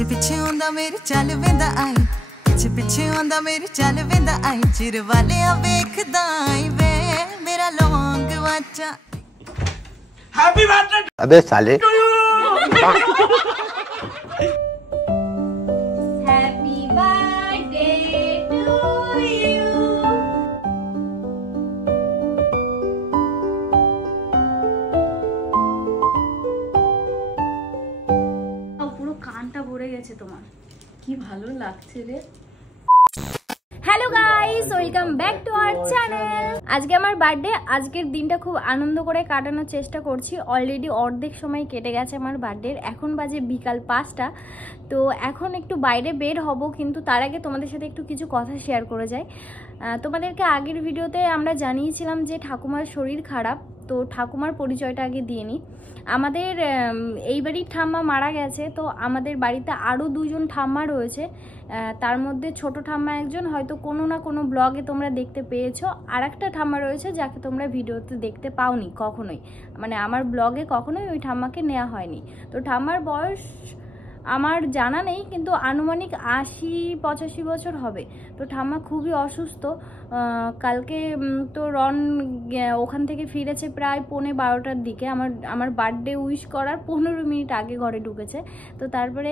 पिछे पिछे आंदा मेरे चल वेंदा आई पिछे पिछे आंदा मेरे चल वेंदा आई चिर वाले वेखदा आई वे मेरा लौंग वाचा हैप्पी बर्थडे अबे साले हैप्पी बर्थडे टू यू পুরো কানটা ভরে গেছে তোমার কি ভালো লাগছে রে hello guys welcome back to our channel আজকে আমার বার্থডে আজকের দিনটা খুব আনন্দ করে কাটানোর চেষ্টা করছি অলরেডি অর্ধেক সময় কেটে গেছে আমার বার্থডের এখন বাজে বিকাল 5টা তো এখন একটু বাইরে বের হব কিন্তু তার আগে তোমাদের সাথে একটু কিছু কথা শেয়ার করে যাই তোমাদেরকে আগের ভিডিওতে আমরা জানিয়েছিলাম যে ঠাকুমার শরীর খারাপ তো ঠাকুমার পরিচয়টা আগে দিয়ে নিই আমাদের এই বাড়ির ঠাম্মা মারা গেছে তো আমাদের বাড়িতে আরও দুজন ঠাম্মা রয়েছে তার মধ্যে ছোট ঠাম্মা একজন হয়তো কোনো না কোনো ব্লগে তোমরা দেখতে পেয়েছো আর একটা ঠাম্মা রয়েছে যাকে তোমরা ভিডিওতে দেখতে পাওনি কখনোই মানে আমার ব্লগে কখনোই ওই ঠাম্মাকে নেওয়া হয়নি তো ঠাম্মার বয়স আমার জানা নেই কিন্তু আনুমানিক ৮০-৮৫ বছর হবে তো ঠাম্মা খুবই অসুস্থ কালকে তো রন ওখান থেকে ফিরেছে প্রায় 11:30টার দিকে আমার বার্থডে উইশ করার 15 মিনিট আগে ঘরে ঢুকেছে তো তারপরে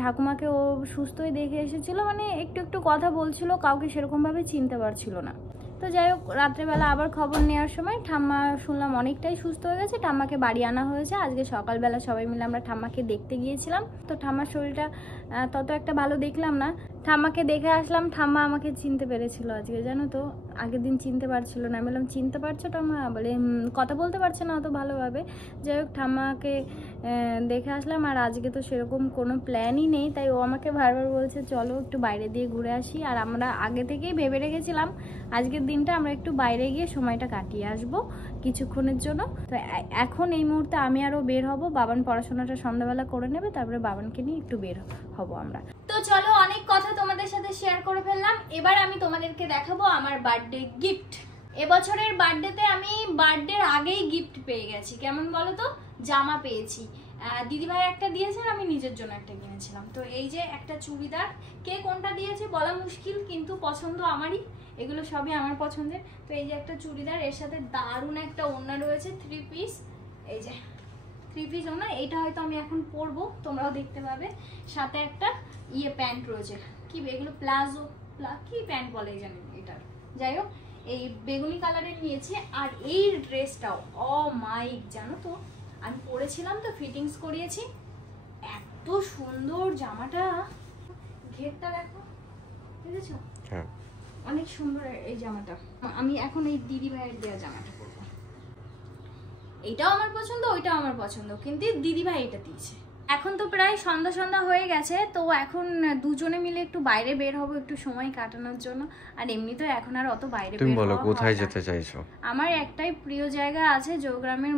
ঠাকুমাকে ও সুস্থই দেখে এসেছিলো মানে একটু একটু কথা বলছিল কাউকে সেরকমভাবে চিনতে পারছিল না তো যাই হোক রাত্রেবেলা আবার খবর নেওয়ার সময় ঠাম্মা শুনলাম অনেকটাই সুস্থ হয়ে গেছে ঠাম্মাকে বাড়ি আনা হয়েছে আজকে সকালবেলা সবাই মিলে আমরা ঠাম্মাকে দেখতে গিয়েছিলাম তো ঠাম্মার শরীরটা তত একটা ভালো দেখলাম না ঠাম্মাকে দেখে আসলাম ঠাম্মা আমাকে চিনতে পেরেছিল আজকে জানো তো আগের দিন চিনতে পারছিল না আমি বললাম চিনতে পারছো ঠাম্মা বলে কথা বলতে পারছে না অত ভালোভাবে যাই হোক ঠাম্মাকে দেখে আসলাম আর আজকে তো সেরকম কোনো প্ল্যানই নেই তাই ও আমাকে বারবার বলছে চলো একটু বাইরে দিয়ে ঘুরে আসি আর আমরা আগে থেকেই ভেবে রেখেছিলাম আজকের দিনটা আমরা একটু বাইরে গিয়ে সময়টা কাটিয়ে আসবো কিছুক্ষণের জন্য তো এখন এই মুহূর্তে আমি আরও বের হব বাবান পড়াশোনাটা সন্ধ্যাবেলা করে নেবে তারপরে বাবানকে নিয়ে একটু বের হব আমরা তো চলো অনেক কথা তোমাদের সাথে শেয়ার করে ফেললাম এবার আমি তোমাদেরকে দেখাবো আমার বার্থডে গিফট এবছরের বার্থডেতে আমি বার্থডের আগেই গিফট পেয়ে গেছি কেমন বলো তো জামা পেয়েছি দিদিভাই একটা দিয়েছেন আমি নিজের জন্য একটা কিনেছিলাম তো এই যে একটা চুড়িদার কে কোনটা দিয়েছে বলা মুশকিল কিন্তু পছন্দ আমারই এগুলো সবই আমার পছন্দের তো এই যে একটা চুড়িদার এর সাথে দারুণ একটা ওড়না রয়েছে 3 পিস এই যে 3 পিস ওড়না এটা হয়তো আমি এখন পরবো তোমরাও দেখতে পাবে সাথে একটা প্যান্ট রয়েছে কি এগুলো প্লাজো কি প্যান্ট বলে জানি এটার যাই হোক এই বেগুনি কালারের নিয়েছি আর এই ড্রেসটাও মাইক জানো তো আমি পরেছিলাম তো ফিটিংস করিয়েছি এত সুন্দর জামাটা ঘেরটা দেখো বুঝেছো হ্যাঁ অনেক সুন্দর এই জামাটা আমি এখন এই দিদি ভাইয়ের দেওয়া জামাটা পরবো এইটাও আমার পছন্দ ওইটাও আমার পছন্দ কিন্তু দিদি ভাই এটা দিয়েছে এখন তো প্রায় সন্ধ্যা হয়ে গেছে তো এখন দুজনে মিলে একটু বাইরে বের হবো একটু সময় কাটানোর জন্য আর এমনি তো এখন আর অত বাইরে তুমি বলো কোথায় যেতে চাইছো আমার একটাই প্রিয় জায়গা আছে জোগ্রামের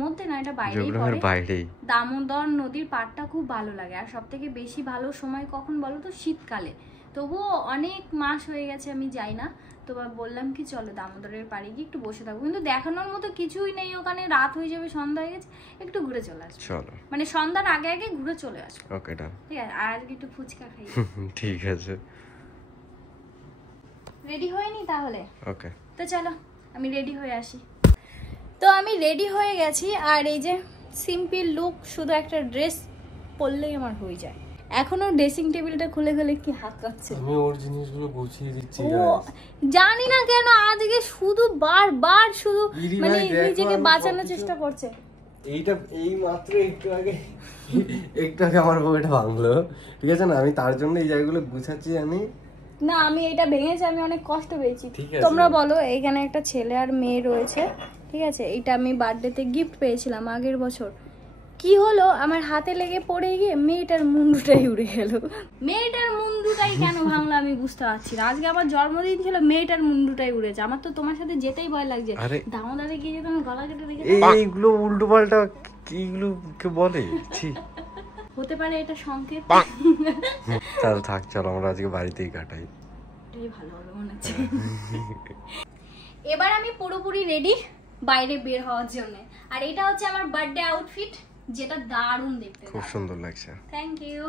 মধ্যে না এটা বাইরেই পড়ে দামোদর নদীর পাড়টা খুব ভালো লাগে আর সবথেকে বেশি ভালো সময় কখন বলো তো শীতকালে তবুও অনেক মাস হয়ে গেছে আমি যাই না তো বললাম কি চলো দামোদরের পাড়ে গিয়ে একটু বসে থাকবো কিন্তু দেখানোর মতো কিছুই নেই ওখানে রাত হয়ে যাবে সন্ধ্যা হয়ে গেছে একটু ঘুরে চলে আসবো চলো মানে সন্ধ্যার আগে আগে ঘুরে চলে আসবো ওকে ডান ঠিক আছে আর আজকে একটু ফুচকা খাই ঠিক আছে রেডি হয়নি তাহলে ওকে তো চলো আমি রেডি হয়ে আসি তো আমি রেডি হয়ে গেছি আর এই যে সিম্পল লুক শুধু একটা ড্রেস পরলেই আমার হয়ে যায় এখনো ড্রেসিং টেবিলটা খুলে কি হাত কাটছে আমি ওর জিনিসগুলো গুছিয়ে দিচ্ছি জানি না কেন আজকে শুধু বারবার শুধু মানে নিজেকে বাঁচানোর চেষ্টা করছে এইটা এই মাত্র একটু আগে আমার বউটা ভাঙলো ঠিক আছে না আমি তার জন্য এই জায়গাগুলো গুছাচ্ছি আমি এটা ভেঙেছি আমি অনেক কষ্ট পেয়েছি তোমরা বলো এখানে একটা ছেলে আর মেয়ে রয়েছে ঠিক আছে এটা আমি বার্থডেতে গিফট পেয়েছিলাম আগের বছর কি হলো আমার হাতে লেগে পড়ে গিয়ে মেয়েটার মুন্ডুটাই উড়ে গেল মেয়েটার মুন্ডুটাই কেন ভাঙলো আমি বুঝতে পারছি না আজকে আমার জন্মদিন ছিল মেয়েটার মুন্ডুটাই উড়েছে আমার তো তোমার সাথে যেতেই ভয় লাগছে দামোদরে গিয়ে যদি আমি গলা কেটে রেখে এইগুলো উল্টো পাল্টা কিগুলো কে বলে হতে পারে এটা সংকেত তাহলে থাক চলো আমরা আজকে বাড়িতেই কাটাই এটাই ভালো হবে মনে হচ্ছে এবার আমি পুরোপুরি রেডি বাইরে বের হওয়ার জন্য আর এটা হচ্ছে আমার বার্থডে আউটফিট যেটা দারুণ দেখতে, খুব সুন্দর লাগছে। Thank you.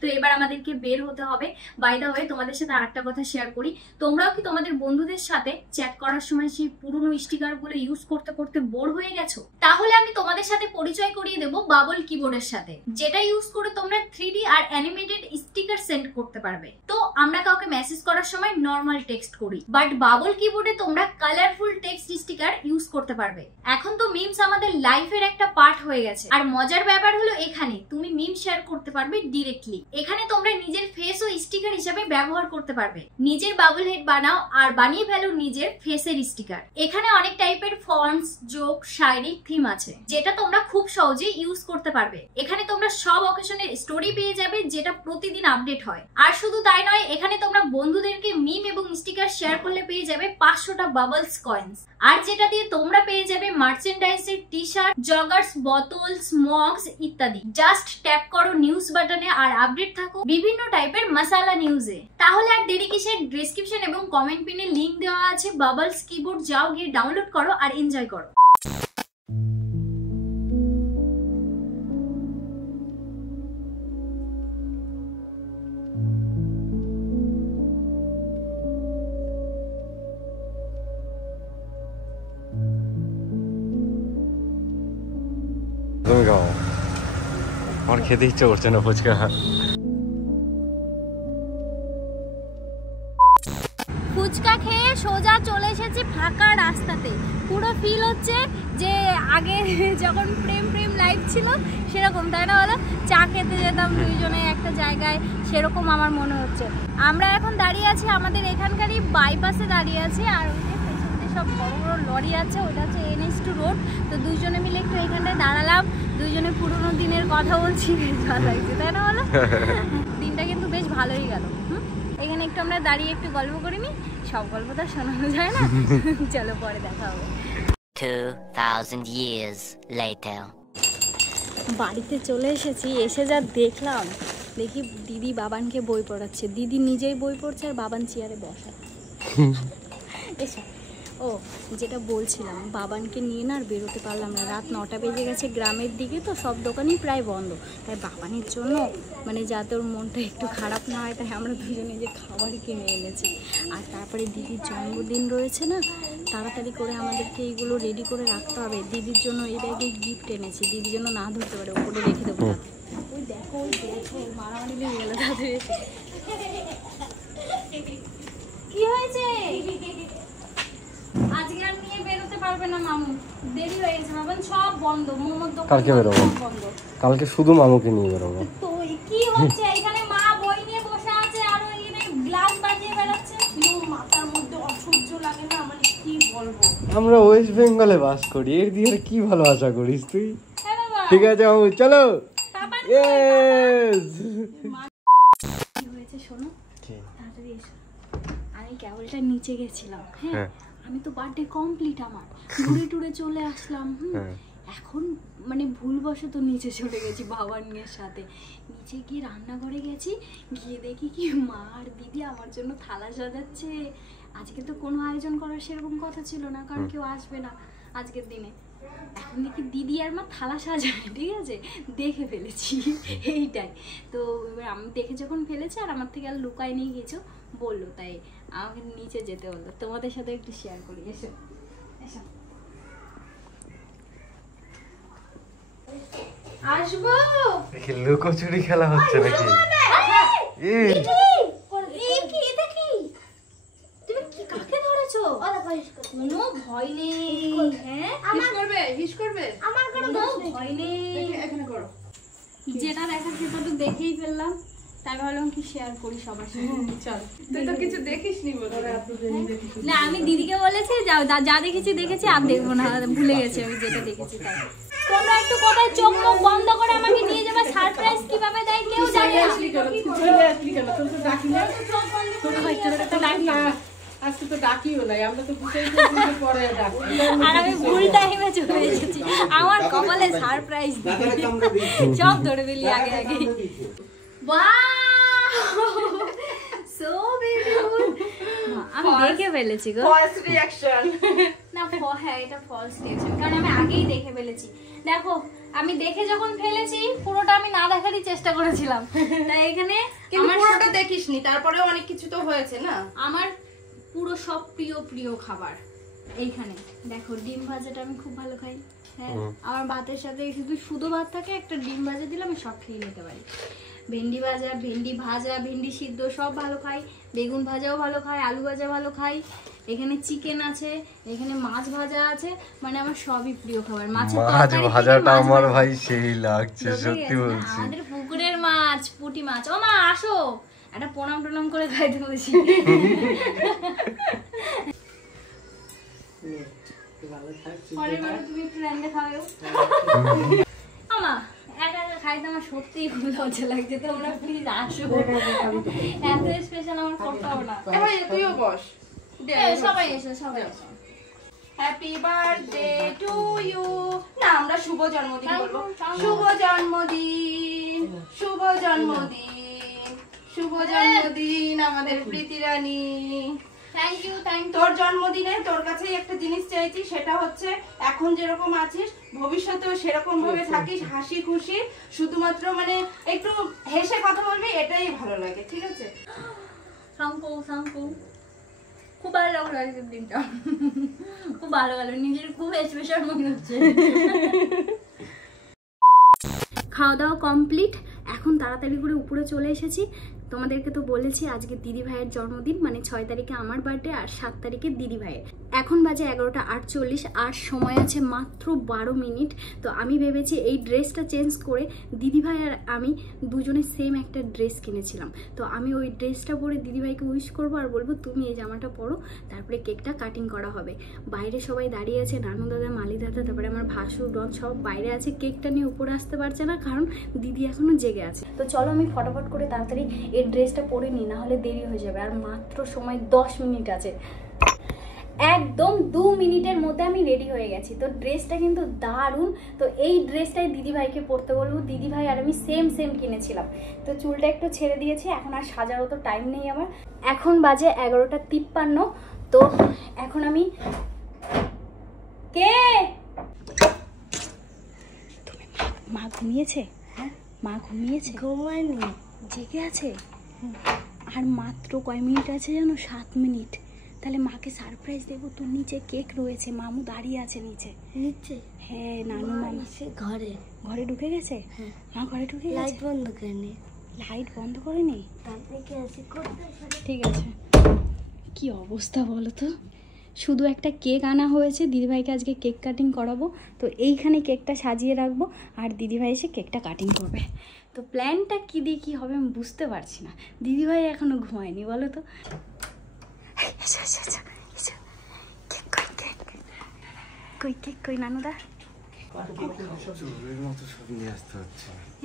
তো এবার আমাদেরকে বের হতে হবে। বাই দ্য ওয়ে তোমাদের সাথে আরেকটা কথা শেয়ার করি, তোমরাও কি তোমাদের বন্ধুদের সাথে চ্যাট করার সময় সেই পুরনো স্টিকার গুলো ইউজ করতে করতে বোর হয়ে গেছো? তাহলে আমি তোমাদের সাথে পরিচয় করিয়ে দেবো বাবল কিবোর্ডের সাথে, যেটা ইউজ করে তোমরা 3D আর অ্যানিমেটেড স্টিকার সেন্ড করতে পারবে। তো আমরা কাউকে মেসেজ করার সময় নর্মাল টেক্সট করি, বাট বাবল কিবোর্ডে তোমরা কালারফুল টেক্সট স্টিকার ইউজ করতে পারবে। এখন তো মিমস আমাদের লাইফের একটা পার্ট হয়ে গেছে, আর মজার ব্যাপার হলো এখানে তুমি মিম শেয়ার করতে পারবে ডিরেক্টলি। এখানে তোমরা নিজের ফেস ও স্টিকার হিসেবে ব্যবহার করতে পারবে। নিজের বাবল হেড বানাও আর বানিয়ে ফেলো নিজের ফেসের স্টিকার। এখানে অনেক টাইপের ফন্টস, জোক, শায়রি, থিম আছে, যেটা তোমরা খুব সহজে ইউজ করতে পারবে। এখানে তোমরা সব অকেশনের স্টোরি পেয়ে যাবে, যেটা প্রতিদিন আপডেট হয়। আর শুধু তাই নয়, এখানে তোমরা বন্ধুদেরকে মিম এবং স্টিকার শেয়ার করলে পেয়ে যাবে 500টা বাবলস কয়েন্স, আর যেটা দিয়ে তোমরা পেয়ে যাবে মার্চেন্ডাইজের টি-শার্ট, জগার্স, বোতলস, মগস ইত্যাদি। জাস্ট ট্যাপ করো নিউজ বাটনে আর আপডেট থাকো বিভিন্ন টাইপের মশালা নিউজে। তাহলে আর দেরি কিসের, ডেসক্রিপশন এবং কমেন্ট পিনে লিংক দেওয়া আছে বাবলস কিবোর্ড, যাও গিয়ে ডাউনলোড করো আর এনজয় করো। তুমি খাও, আমার খেতে ইচ্ছে করছে না ফুচকা। ফুচকা খেয়ে সোজা চলে এসেছি ফাঁকা রাস্তাতে। পুরো ফিল হচ্ছে যে আগে যখন প্রেম প্রেম লাইফ ছিল সেরকম, তাই না বলো? চা খেতে যেতাম দুইজনে একটা জায়গায়, সেরকম আমার মনে হচ্ছে। আমরা এখন দাঁড়িয়ে আছি আমাদের এখানকারই বাইপাসে দাঁড়িয়ে আছি, আর ওই যে পেছনে সব বড় বড় লরি আছে, ওটা হচ্ছে NH2 রোড। তো দুইজনে মিলে একটু এখানটায় দাঁড়ালাম, দুইজনে পুরোনো দিনের কথা বলছি, বেশ ভালো লাগছে, তাই না বলো? দিনটা কিন্তু বেশ ভালোই গেল। এখানে একটু আমরা দাঁড়িয়ে একটু গল্প করিনি, সব গল্প তো শোনানো যায় না। চলো পরে দেখা হবে। 2000 years later. বাড়িতে চলে এসেছি, এসে যা দেখলাম, দেখি দিদি বাবানকে বই পড়াচ্ছে। দিদি নিজেই বই পড়ছে আর বাবান চেয়ারে বসা। এসো। ও যেটা বলছিলাম, বাবানকে নিয়ে না আর বেরোতে পারলাম না। রাত 9টা বেজে গেছে, গ্রামের দিকে তো সব দোকানই প্রায় বন্ধ। তাই বাবানের জন্য মানে যাতে ওর মনটা একটু খারাপ না হয়, তাই আমরা দুজনে যে খাবারই কিনে এনেছি। আর তারপরে দিদির জন্মদিন রয়েছে না, তাড়াতাড়ি করে আমাদেরকে এইগুলো রেডি করে রাখতে হবে। দিদির জন্য এই ব্যাগে গিফট এনেছি, দিদির জন্য না ধরতে পারে, ওপরে রেখে দেবো। ওই দেখো মারামারি লেগে গেল তাদের। কি হয়েছে? আজকে আর নিয়ে বেরোতে পারবে না মামু, দেরি হয়ে গেছে। বাবান সব বন্ধ, মোমোর দোকান কালকে বেরোবো, বন্ধ। কালকে শুধু মামুকে নিয়ে বেরোবো। তো কি হচ্ছে এখানে? মা বই নিয়ে বসে আছে আর ওই গ্লাস বাজিয়ে বেড়াচ্ছে। মাথার মধ্যে অসহ্য লাগে না, মানে কি বলবো। আমরা ওয়েস্ট বেঙ্গলে বাস করি, এর দিয়ে আর কি ভালো আশা করিস তুই? হ্যাঁ বাবা, ঠিক আছে মামু, চলো। ইয়েস। কি হয়েছে শোনো, তাড়াতাড়ি এসো। আমি কেবলটা নিচে গেছিলাম, হ্যাঁ, আমি তো বার্থডে কমপ্লিট আমার, ঘুরে টুরে চলে আসলাম। এখন মানে ভুলবশত নিচে চলে গেছি বাবার নিয়ে সাথে। নিচে গিয়ে রান্নাঘরে গেছি, গিয়ে দেখি কি মা আর দিদি আমার জন্য থালা সাজাচ্ছে। আজকে তো কোনো আয়োজন করার সেরকম কথা ছিল না, কারণ কেউ আসবে না আজকের দিনে। এখন দেখি দিদি আর মা থালা সাজায়, ঠিক আছে, দেখে ফেলেছি এইটাই। তো এবার আমি দেখে যখন ফেলেছি আর আমার থেকে আর লুকায় নিয়ে গেছো বললো, তাই আমাকে নিচে যেতে হলো। তোমাদের সাথে একটু শেয়ার করি, এসো এসো। আসবো। দেখি লুকোচুরি খেলা হচ্ছে নাকি? তুমি কি কাকে ধরেছো? কোনো ভয় নেই, হ্যাঁ হিস করবে আমার কোনো ভয় নেই। যেটা দেখার সেটা তো দেখেই ফেললাম, তাই ভাবলাম কি শেয়ার করি সবার সাথে। চল, তুই তো কিছু দেখিসনি বলে। না আমি দিদিকে বলেছি যা দেখেছি দেখেছি, আর দেখবো না, ভুলে গেছি আমি যেটা দেখেছি তাই। তোমরা একটু কোথায় চোখ মুখ বন্ধ করে আমাকে নিয়ে যাবে, সারপ্রাইজ কিভাবে দেয় কেউ জানে না। আজকে তো ডাকিও নাই, আমরা তো পরে ডাকি। আর আমি ভুল টাইমে চলে এসেছি, আমার কপালে সারপ্রাইজ সব ধরে ফেলি আগে আগে। সো বিউটিফুল, আমি দেখে ফেলেছি গো। ফার্স্ট রিঅ্যাকশন না হ্যাঁ, এটা ফলস রিঅ্যাকশন, কারণ আমি আগেই দেখে ফেলেছি। দেখো আমি দেখে যখন ফেলেছি পুরোটা আমি না দেখারই চেষ্টা করেছিলাম। তাই এখানে আমার পুরোটা দেখিসনি, তারপরেও অনেক কিছু তো হয়েছে না। আমার পুরো সব প্রিয় প্রিয় খাবার এইখানে দেখো। ডিম ভাজাটা আমি খুব ভালো খাই। হ্যাঁ, আমার ভাতের সাথে শুধু ভাত থাকে, একটা ডিম ভাজা দিলে আমি সব খেয়ে নিতে পারি। ভেন্ডি ভাজা, ভেন্ডি ভাজা, ভেন্ডি সিদ্ধ সব ভালো খাই। বেগুন ভাজাও ভালো খাই, আলু ভাজা ভালো খাই। এখানে চিকেন আছে, এখানে মাছ ভাজা আছে, মানে আমার সবই প্রিয় খাবার। মাছ ভাজাটা আমার ভাই সেই লাগছে, সত্যি বলছি। আমাদের পুকুরের মাছ, পুঁটি মাছ। ও মা আসো, একটা প্রণাম টনাম করে খাইতে বলছি। তুমি একটু রান্না খাও। আমা একা একা খাইতে আমার সত্যিই খুব লজ্জা লাগছে, তোমরা প্লিজ আসো। এত স্পেশাল আমার করতে হবে না। এবার তুইও বস। সবাই এসো, সবাই এসো। Happy birthday to you. না, আমরা শুভ জন্মদিন বলবো। শুভ জন্মদিন, শুভ জন্মদিন, শুভ জন্মদিন আমাদের Priti Rani. Thank you, thank you. তোর জন্মদিনে তোর কাছেই একটা জিনিস চাইছি, সেটা হচ্ছে এখন যেরকম আছিস ভবিষ্যতেও সেরকম ভাবে থাকিস, হাসি খুশি, শুধুমাত্র মানে একটু হেসে কথা বলবি, এটাই ভালো লাগে, ঠিক আছে? Thank you, thank you. খুব ভালো লাগলো আজকের দিনটা, খুব ভালো লাগলো, নিজের খুব স্পেশাল মনে হচ্ছে। খাওয়া দাওয়া কমপ্লিট, এখন তাড়াতাড়ি করে উপরে চলে এসেছি। তোমাদেরকে তো বলেছি আজকে দিদি ভাইয়ের জন্মদিন, মানে 6 তারিখে আমার বার্থডে আর 7 তারিখে দিদি ভাইয়ের। এখন বাজে 11:48, আর সময় আছে মাত্র 12 মিনিট। তো আমি ভেবেছি এই ড্রেসটা চেঞ্জ করে দিদি ভাই আর আমি দুজনে সেম একটা ড্রেস কিনেছিলাম, তো আমি ওই ড্রেসটা পরে দিদি ভাইকে উইশ করবো আর বলবো তুমি এই জামাটা পরো, তারপরে কেকটা কাটিং করা হবে। বাইরে সবাই দাঁড়িয়ে আছে, নানু দাদা, মালি দাদা, তারপরে আমার ভাসুর ডন সব বাইরে আছে। কেকটা নিয়ে উপরে আসতে পারছে না কারণ দিদি এখনো জেগে আছে। তো চলো আমি ফটাফট করে তাড়াতাড়ি এই ড্রেসটা পরে নিই, না হলে দেরি হয়ে যাবে। আর মাত্র সময় 10 মিনিট আছে, একদম 2 মিনিটের মধ্যে আমি রেডি হয়ে গেছি। তো ড্রেসটা কিন্তু দারুণ। তো এই ড্রেসটাই দিদিভাইকে পরতে বলবো, দিদিভাই আর আমি সেম কিনেছিলাম। তো চুলটা একটু ছেড়ে দিয়েছি, এখন আর সাজারও তো টাইম নেই আমার। এখন বাজে 11:53। তো এখন আমি কে মা ঘুমিয়েছে? হ্যাঁ, মা ঘুমিয়েছে, ঘুমায়নি, জেগে আছে। আর মাত্র কয় মিনিট আছে জানো? 7 মিনিট। তাহলে মাকে সারপ্রাইজ দেবো। তো নিচে কেক রয়েছে, মামু দাঁড়িয়ে আছে নিচে। হ্যাঁ, নানু মামা ঘরে ঢুকে গেছে। মা ঘরে ঢুকে গেছে। লাইট বন্ধ করেনি। লাইট বন্ধ করেনি? ঠিক আছে। কি অবস্থা বলো তো, শুধু একটা কেক আনা হয়েছে, দিদিভাইকে আজকে কেক কাটিং করাবো। তো এইখানে কেকটা সাজিয়ে রাখবো আর দিদিভাই এসে কেকটা কাটিং করবে। তো প্ল্যানটা কী দিয়ে কী হবে আমি বুঝতে পারছি না। দিদিভাই এখনো ঘুমায়নি, বলো তো। কই নানুদা?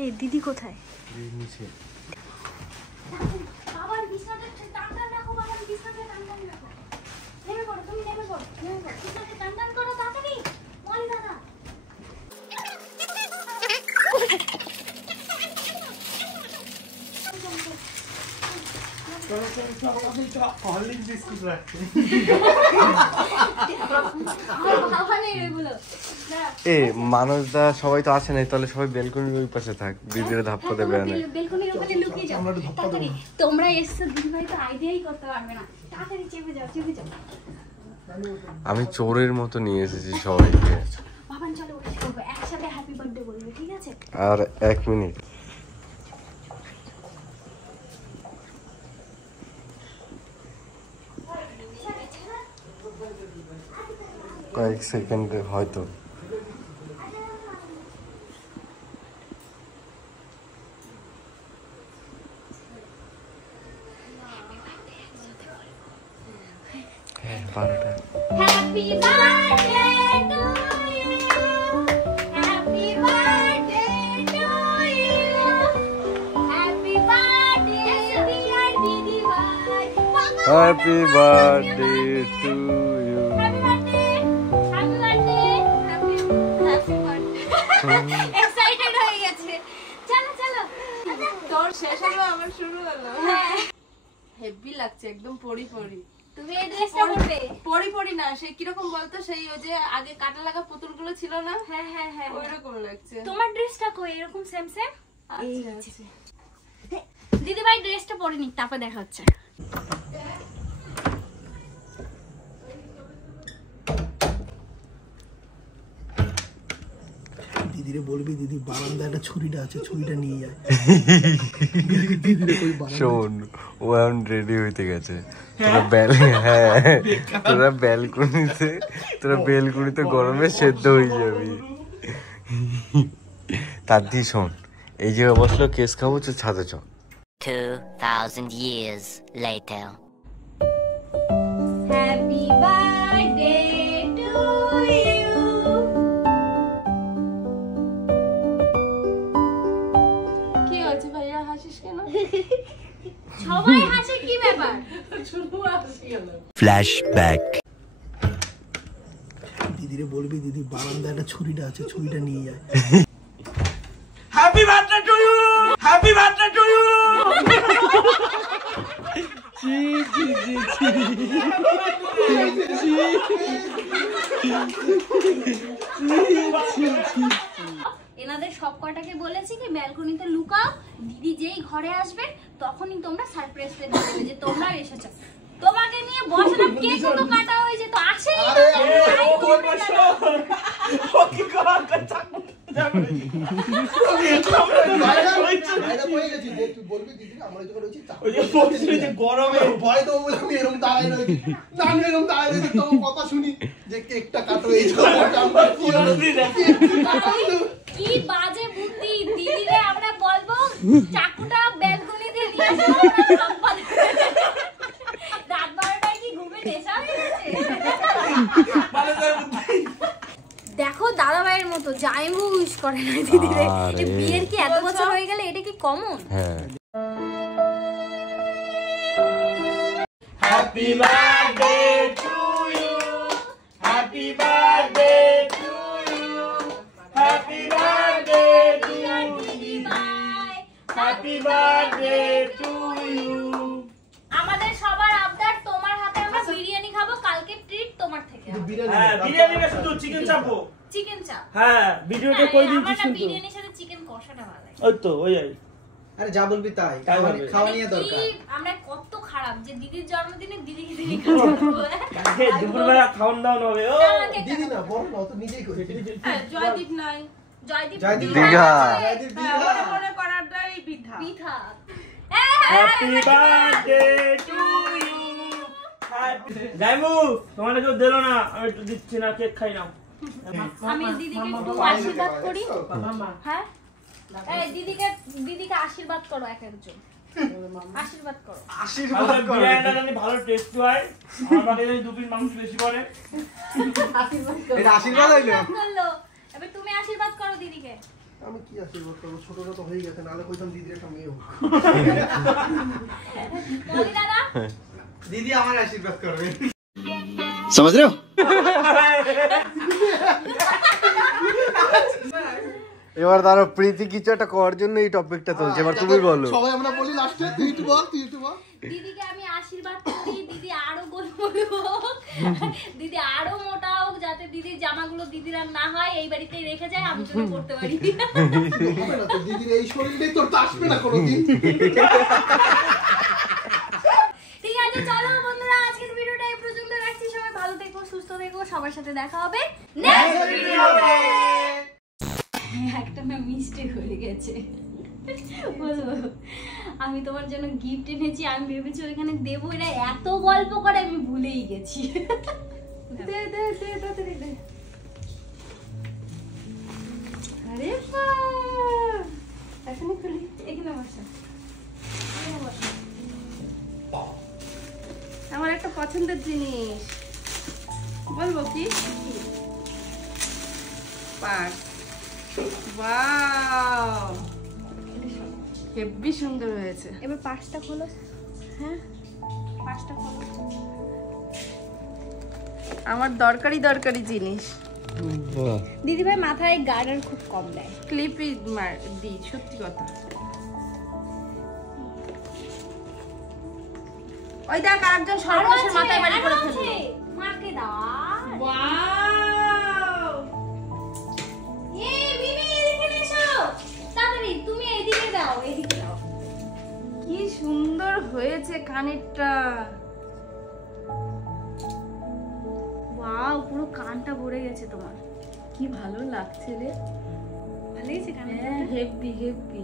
এই দিদি কোথায়? বাবার বিছানাটা টান রাখো, বাবার বিছানাটা টান রাখো। নেমে পড়ো, তুমি নেমে পড়ো, বিছানাটা টান করো তাড়াতাড়ি। মালি দাদা এ মানুষ দা সবাই তো আসে নাই, তাহলে সবাই বেলকনির ওই পাশে থাক, দিদিরা ধাপ্পা দেবে না। বেলকনির ওখানে লুকিয়ে যাও তাড়াতাড়ি। তোমরা এসে দিদিভাই তো আইডিয়াই করতে পারবে না, তাড়াতাড়ি চেপে যাও। আমি চোরের মতো নিয়ে এসেছি সবাইকে। বাবান চলো উঠে করবো, একসাথে হ্যাপি বার্থডে বলবে, ঠিক আছে? আর 1 মিনিট। কয়েক সেকেন্ডে হয়তো। হ্যাঁ, 12টা। Happy birthday to you, happy birthday to you, happy birthday dear দিদিভাই। Happy birthday to you. Excited হয়ে গেছে। চলো চলো, তোর শেষ হলো আমার শুরু হলো। হেভি লাগছে, একদম পরি। তুমি এই ড্রেসটা পরবে? পরি না, সেই কিরকম বলতো, সেই ওই যে আগে কাটা লাগা পুতুলগুলো ছিল না, হ্যাঁ হ্যাঁ হ্যাঁ ওইরকম লাগছে। তোমার ড্রেসটা কই এরকম সেম সেম? আচ্ছা দিদি ভাই ড্রেসটা পরে নি, তারপর দেখা হচ্ছে। দিদিরে বলবি দিদি বারান্দায় একটা ছুরিটা আছে, ছুরিটা নিয়ে যায়। শোন, ও এখন রেডি হইতে গেছে। তোরা ব্যালকনিতে গরমে সেদ্ধ হয়ে যাবি। তার দিয়ে শোন, এই যে বসলো কেস খাবো, ছাদে চ। 2000 years later. Happy birthday to you. কি হয়েছে ভাইয়া, হাসিস কেন? সবাই হাসে, কি ব্যাপার? ফ্ল্যাশব্যাক। দিদিরে বলবি দিদি বারান্দায় একটা ছুরিটা আছে, ছুরিটা নিয়ে যায়। Happy birthday to you, happy birthday to you. এনাদের সব কটাকে বলেছি কি ব্যালকনিতে লুকাও, দিদি যেই ঘরে আসবে তখনই তোমরা সারপ্রাইজটা দিয়ে দেবে যে তোমরা এসেছো। তোমাকে নিয়ে বসানো কেক তো কাটা হয়ে যেত, আসেই না। গরমে ভয় তো বলে আমি এরকম দাঁড়াই রয়েছি, আমি এরকম দাঁড়াই রয়েছি, তোমার কথা শুনি যে কেকটা কাটো। এই কি বাজে বুদ্ধি দিদিরে, আমরা বলবো চাকুটা ব্যালকনিতে নিয়ে আসো। রাত 12টায় কি ঘুমে নেশা হয়ে গেছে? দেখো দাদা ভাইয়ের মতো জাইমু ইউজ করে না দিদিরে। বিয়ের কি এত বছর হয়ে গেলে এটা কি কমন? হ্যাঁ। Happy birthday to you, happy birthday to you, happy birthday to দিদি ভাই, হ্যাপি বার্থডে টু ইউ। আমাদের সবার আবদার তোমার হাতে আমরা বিরিয়ানি খাবো, কালকে ট্রিট তোমার থেকে। হ্যাঁ, বিরিয়ানি না শুধু চিকেন চাপো। চিকেন চাপ? হ্যাঁ, ভিডিওতে কই দিচ্ছিস আমার কিন্তু। বিরিয়ানির সাথে চিকেন কষাটা ভালো লাগে। ওই তো ওই। আরে যা বলবি তাই, খাওয়া নিয়ে দরকার। আমরা কত খারাপ যে দিদির জন্মদিনে দিদিকে দিদি খাওয়াবো। দুপুরবেলা খাওয়ান দাওয়ান হবে। ও দিদি না বড় না, তো নিজেই করে। জয়দীপ নাই, জয়দীপ দীঘা। মনে করাটাই বিধা। পিঠা। Happy birthday to you. জাইমু, তোমাকে কেউ দিল না, আমি একটু দিচ্ছি না, কেক খাই নাও। আমি দিদিকে একটু আশীর্বাদ করি। হ্যাঁ, এই দিদিকে আশীর্বাদ করো, এক একজন আশীর্বাদ করো। বিরিয়ানিটা জানি ভালো টেস্ট হয়, আমার বাড়ি জানি 2 পিস মাংস বেশি করে। এটা আশীর্বাদ হইলো। করলো, এবার তুমি আশীর্বাদ করো দিদিকে। আমি কি আশীর্বাদ করবো, ছোটটা তো হয়ে গেছে, নাহলে কইতাম দিদির একটা মেয়ে হোক। বলি দাদা, দিদি আমার আশীর্বাদ করবে। समझ रहे हो? এবার তার প্রীতি কিছু একটা করার জন্য এই টপিকটা চলছে, এবার তুমি বলো। সবাই আমরা বলি লাস্টে তুই একটু বল। দিদিকে আমি আশীর্বাদ করি দিদি আরো গোলমোল হোক, দিদি আরো মোটা হোক, যাতে দিদির জামাগুলো দিদির আর না হয়, এই বাড়িতেই রেখে যায়, আমি যেন পড়তে পারি। দিদির এই শরীরটাই তোর আসবে না কোনোদিন। ঠিক আছে, চলো বন্ধুরা, আজকের ভিডিওটা এই পর্যন্ত রাখছি। সবাই ভালো থেকো, সুস্থ থেকো, সবার সাথে দেখা হবে নেক্সট ভিডিওতে। একটা না মিস্টেক হয়ে গেছে, বলবো আমি তোমার জন্য গিফট এনেছি, আমি ভেবেছি ওইখানে দেবো, এটা এত গল্প করে আমি ভুলেই গেছি। দে দে দে তাড়াতাড়ি দে। আরে বাহ, এখানে খুলি, এখানে বসা, এখানে বসা। আমার একটা পছন্দের জিনিস বলবো কি, পার্স। ওয়াও, হেভি সুন্দর হয়েছে। এবার পাঁচটা খোলো। হ্যাঁ, পাঁচটা খোলো। আমার দরকারি জিনিস। দিদি ভাই মাথায় গার্ডার খুব কম দেয়, ক্লিপই দিই, সত্যি কথা। ওই দেখ আরেকজন সর্বনাশের মাথায় বাড়ি করে ফেললো। মাকে দাও। ওয়াও! এ মিমি এদিকে এসো। তাড়াতাড়ি তুমি এদিকে দাও, এদিকে দাও। কি সুন্দর হয়েছে কানেরটা। ওয়াও, পুরো কানটা ভরে গেছে তোমার। কি ভালো লাগছে রে। ভালো লাগছে কানেরটা। Heavy heavy.